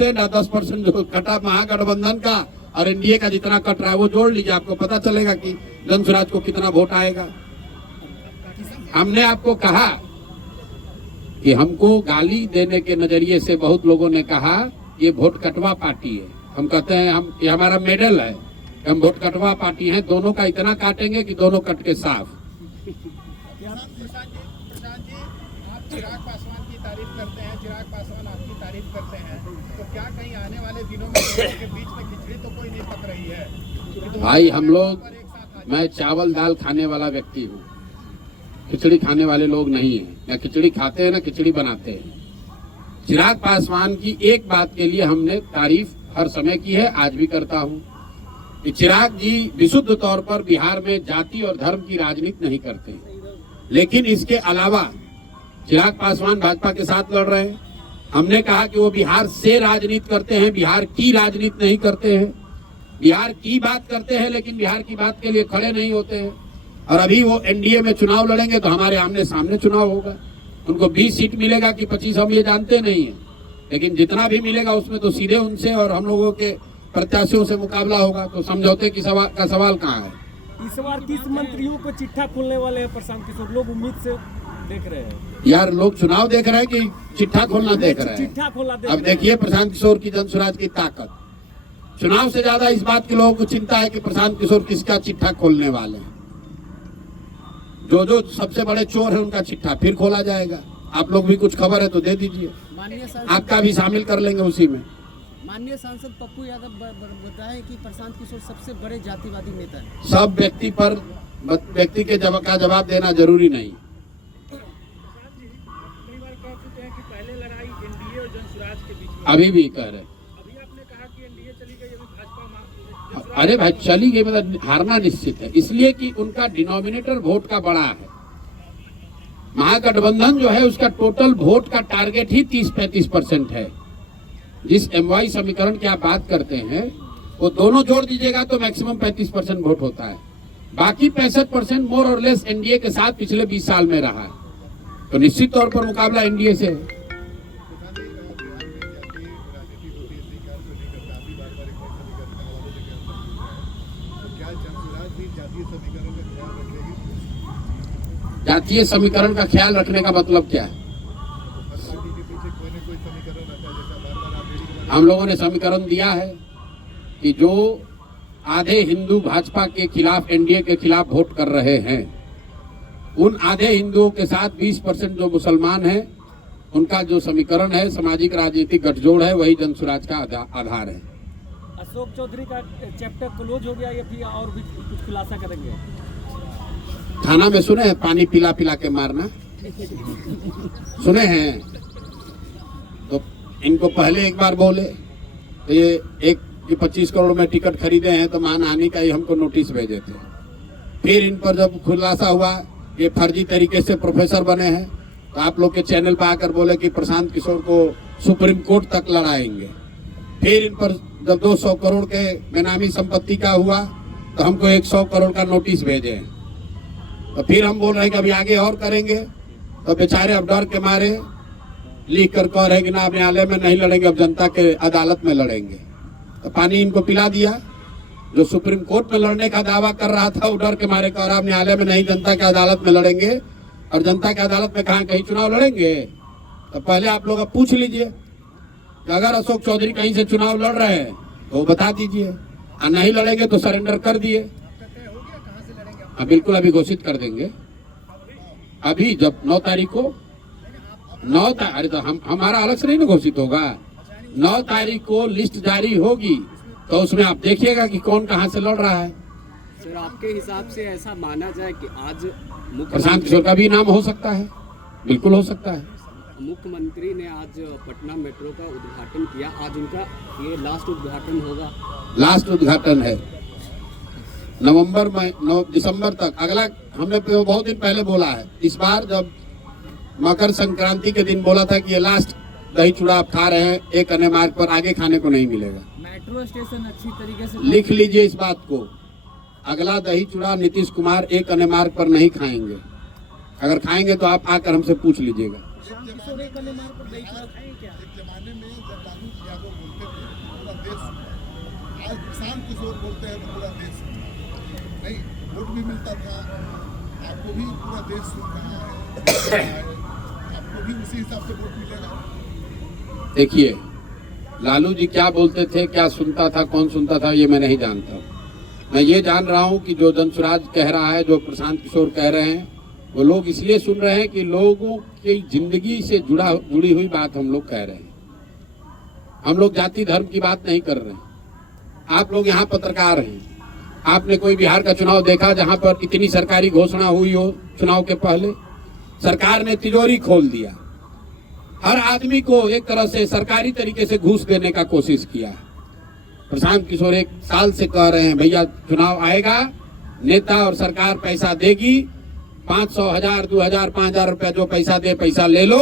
ना 10% जो कटा महागठबंधन का और एनडीए का जितना कट रहा है वो जोड़ लीजिए, आपको पता चलेगा कि जनसुराज को कितना वोट आएगा। हमने आपको कहा कि हमको गाली देने के नजरिए से बहुत लोगों ने कहा ये वोट कटवा पार्टी है। हम कहते हैं हम ये हमारा मेडल है, हम वोट कटवा पार्टी हैं, दोनों का इतना काटेंगे कि दोनों कट के साफ। प्रशांत जी, आप चिराग पासवान की तारीफ करते हैं, चिराग पासवान आपकी तारीफ करते हैं, तो क्या कहीं आने वाले दिनों में के बीच में खिचड़ी तो कोई नहीं पक रही है? भाई हम लोग, मैं चावल दाल खाने वाला व्यक्ति हूँ, खिचड़ी खाने वाले लोग नहीं हैं। ना खिचड़ी खाते हैं ना खिचड़ी बनाते हैं। चिराग पासवान की एक बात के लिए हमने तारीफ हर समय की है, आज भी करता हूँ कि चिराग जी विशुद्ध तौर पर बिहार में जाति और धर्म की राजनीति नहीं करते, लेकिन इसके अलावा चिराग पासवान भाजपा के साथ लड़ रहे हैं। हमने कहा कि वो बिहार से राजनीति करते हैं, बिहार की राजनीति नहीं करते हैं। बिहार की बात करते हैं लेकिन बिहार की बात के लिए खड़े नहीं होते हैं। और अभी वो एनडीए में चुनाव लड़ेंगे तो हमारे आमने सामने चुनाव होगा। उनको 20 सीट मिलेगा कि 25, हम ये जानते नहीं है, लेकिन जितना भी मिलेगा उसमें तो सीधे उनसे और हम लोगों के प्रत्याशियों से मुकाबला होगा। तो समझौते की सवाल कहाँ है? इस बार 30 मंत्रियों को चिट्ठा खोलने वाले हैं प्रशांत किशोर, लोग उम्मीद से देख रहे हैं। यार लोग चुनाव देख रहे हैं कि चिट्ठा खोलना देख रहे हैं? चिट्ठा खोलना देख अब देखिए प्रशांत किशोर की जनसुराज की ताकत, चुनाव से ज्यादा इस बात के लोगों को चिंता है कि प्रशांत किशोर किसका चिट्ठा खोलने वाले हैं। जो सबसे बड़े चोर है उनका चिट्ठा फिर खोला जाएगा। आप लोग भी कुछ खबर है तो दे दीजिए, आपका भी शामिल कर लेंगे उसी में। माननीय सांसद पप्पू यादव बताएं कि प्रशांत किशोर सबसे बड़े जातिवादी नेता हैं। सब व्यक्ति के जवाब देना जरूरी नहीं। कई बार कह चुके हैं कि पहले लड़ाई एनडीए और जनसुराज के बीच में, अभी भी कह रहे, अभी आपने कहा कि एनडीए चली गई, अभी भाजपा अरे भाई चली गई मतलब हारना निश्चित है, इसलिए कि उनका डिनोमिनेटर वोट का बड़ा है। महागठबंधन जो है उसका टोटल वोट का टारगेट ही 30-35% है। जिस एमवाई समीकरण की आप बात करते हैं वो दोनों जोड़ दीजिएगा तो मैक्सिमम 35% वोट होता है। बाकी 65% मोर और लेस एनडीए के साथ पिछले 20 साल में रहा है, तो निश्चित तौर पर मुकाबला एनडीए से है। जातीय समीकरण का ख्याल रखने का मतलब क्या है? हम लोगों ने समीकरण दिया है कि जो आधे हिंदू भाजपा के खिलाफ, एनडीए के खिलाफ वोट कर रहे हैं, उन आधे हिंदुओं के साथ 20% जो मुसलमान हैं, उनका जो समीकरण है, सामाजिक राजनीतिक गठजोड़ है, वही जनसुराज का आधार है। अशोक चौधरी का चैप्टर क्लोज हो गया या फिर और भी कुछ खुलासा करेंगे? थाना में सुने हैं पानी पिला पिला के मारना, सुने हैं? तो इनको पहले एक बार बोले तो ये 25 करोड़ में टिकट खरीदे हैं तो मानहानि का ही हमको नोटिस भेजे थे। फिर इन पर जब खुलासा हुआ ये फर्जी तरीके से प्रोफेसर बने हैं तो आप लोग के चैनल पर आकर बोले कि प्रशांत किशोर को सुप्रीम कोर्ट तक लड़ाएंगे। फिर इन पर जब 200 करोड़ के बेनामी संपत्ति का हुआ तो हमको 100 करोड़ का नोटिस भेजे। तो फिर हम बोल रहे हैं कि अभी आगे और करेंगे, तो बेचारे अब डर के मारे लिख कर कह रहे कि ना अब न्यायालय में नहीं लड़ेंगे, अब जनता के अदालत में लड़ेंगे। तो पानी इनको पिला दिया। जो सुप्रीम कोर्ट में लड़ने का दावा कर रहा था वो डर के मारे कह रहा अब न्यायालय में नहीं, जनता के अदालत में लड़ेंगे। और जनता के अदालत में कहाँ कहीं चुनाव लड़ेंगे? तो पहले आप लोग अब पूछ लीजिए कि अगर अशोक चौधरी कहीं से चुनाव लड़ रहे हैं तो बता दीजिए, और नहीं लड़ेंगे तो सरेंडर कर दिए। बिल्कुल अभी घोषित कर देंगे। अभी जब 9 तारीख को अरे तो हमारा अलग से नहीं ना घोषित होगा। 9 तारीख को लिस्ट जारी होगी तो उसमें आप देखिएगा कि कौन कहां से लड़ रहा है। सर आपके हिसाब से ऐसा माना जाए कि आज प्रशांत किशोर का भी नाम हो सकता है, बिल्कुल हो सकता है। मुख्यमंत्री ने आज पटना मेट्रो का उद्घाटन किया, आज उनका ये लास्ट उद्घाटन होगा? लास्ट उद्घाटन है नवंबर में 9 दिसंबर तक। अगला हमने बहुत दिन पहले बोला है, इस बार जब मकर संक्रांति के दिन बोला था कि ये लास्ट दही चूड़ा आप खा रहे हैं, एक अन्य मार्ग पर आगे खाने को नहीं मिलेगा। मेट्रो स्टेशन अच्छी तरीके से लिख लीजिए इस बात को, अगला दही चूड़ा नीतीश कुमार एक अन्य मार्ग पर नहीं खाएंगे। अगर खाएंगे तो आप आकर हमसे पूछ लीजिएगा। किशोर बोलते हैं तो पूरा देश सुनता है। नहीं, वोट भी मिलता था, आपको भी पूरा देश सुन रहा है, आपको भी उसी हिसाब से वोट मिलेगा। देखिए, लालू जी क्या बोलते थे, क्या सुनता था, कौन सुनता था, ये मैं नहीं जानता हूँ। मैं ये जान रहा हूँ कि जो जनसुराज कह रहा है, जो प्रशांत किशोर कह रहे हैं, वो लोग इसलिए सुन रहे हैं कि लोगों की जिंदगी से जुड़ी हुई बात हम लोग कह रहे हैं। हम लोग जाति धर्म की बात नहीं कर रहे हैं। आप लोग यहाँ पत्रकार हैं, आपने कोई बिहार का चुनाव देखा जहाँ पर इतनी सरकारी घोषणा हुई हो चुनाव के पहले? सरकार ने तिजोरी खोल दिया, हर आदमी को एक तरह से सरकारी तरीके से घूस देने का कोशिश किया। प्रशांत किशोर 1 साल से कह रहे हैं भैया चुनाव आएगा, नेता और सरकार पैसा देगी, 500, 1000, 2000, 5000 रुपया जो पैसा दे पैसा ले लो,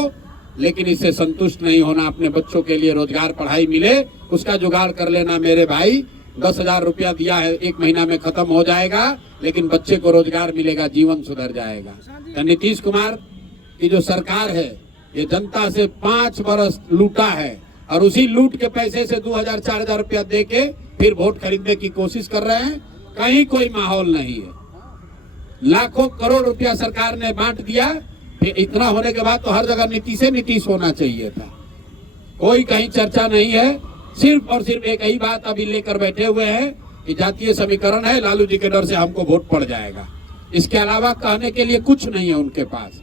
लेकिन इससे संतुष्ट नहीं होना। अपने बच्चों के लिए रोजगार पढ़ाई मिले उसका जुगाड़ कर लेना मेरे भाई। 10,000 रुपया दिया है, 1 महीना में खत्म हो जाएगा, लेकिन बच्चे को रोजगार मिलेगा, जीवन सुधर जाएगा। तो नीतीश कुमार की जो सरकार है ये जनता से 5 बरस लूटा है और उसी लूट के पैसे से 2000, 4000 रुपया दे के फिर वोट खरीदने की कोशिश कर रहे हैं। कहीं कोई माहौल नहीं है। लाखों करोड़ रुपया सरकार ने बांट दिया, फिर इतना होने के बाद तो हर जगह नीतीश होना चाहिए था। कोई कहीं चर्चा नहीं है, सिर्फ और सिर्फ एक ही बात अभी लेकर बैठे हुए हैं कि जातीय समीकरण है, लालू जी के डर से हमको वोट पड़ जाएगा। इसके अलावा कहने के लिए कुछ नहीं है उनके पास।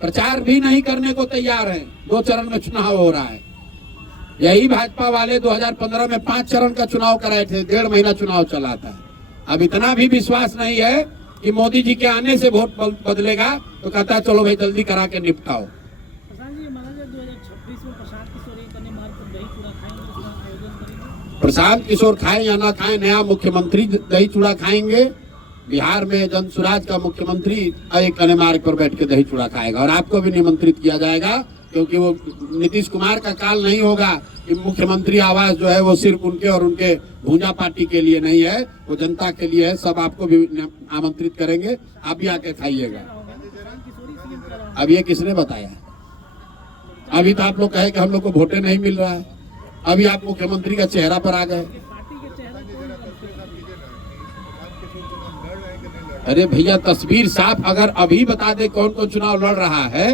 प्रचार भी नहीं करने को तैयार है। 2 चरण में चुनाव हो रहा है। यही भाजपा वाले 2015 में 5 चरण का चुनाव कराए थे, 1.5 महीना चुनाव चला था। अब इतना भी विश्वास नहीं है कि मोदी जी के आने से वोट बदलेगा, तो कहता है चलो भाई जल्दी करा के निपटाओ। प्रशांत किशोर खाए या ना खाए, नया मुख्यमंत्री दही चूड़ा खाएंगे। बिहार में जनसुराज का मुख्यमंत्री एक अने मार्ग पर बैठ के दही चूड़ा खाएगा और आपको भी निमंत्रित किया जाएगा, क्योंकि वो नीतीश कुमार का काल नहीं होगा कि मुख्यमंत्री आवास जो है वो सिर्फ उनके और उनके भूंजा पार्टी के लिए नहीं है, वो जनता के लिए है। सब आपको भी आमंत्रित करेंगे, आप भी आके खाइएगा। अब ये किसने बताया? अभी तो आप लोग कहे कि हम लोग को वोटें नहीं मिल रहा है, अभी आप मुख्यमंत्री का चेहरा पर आ गए। अरे भैया तस्वीर साफ अगर अभी बता दे कौन कौन चुनाव लड़ रहा है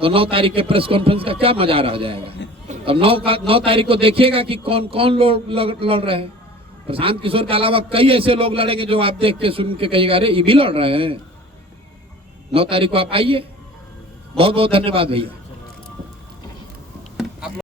तो 9 तारीख के प्रेस कॉन्फ्रेंस का क्या मजा रह जाएगा। तो 9 तारीख को देखिएगा कि कौन कौन लोग लड़ रहे हैं। प्रशांत किशोर के अलावा कई ऐसे लोग लड़ेंगे जो आप देख के सुन के कहिएगा अरे ये भी लड़ रहे हैं। 9 तारीख को आप आइए। बहुत बहुत धन्यवाद भैया।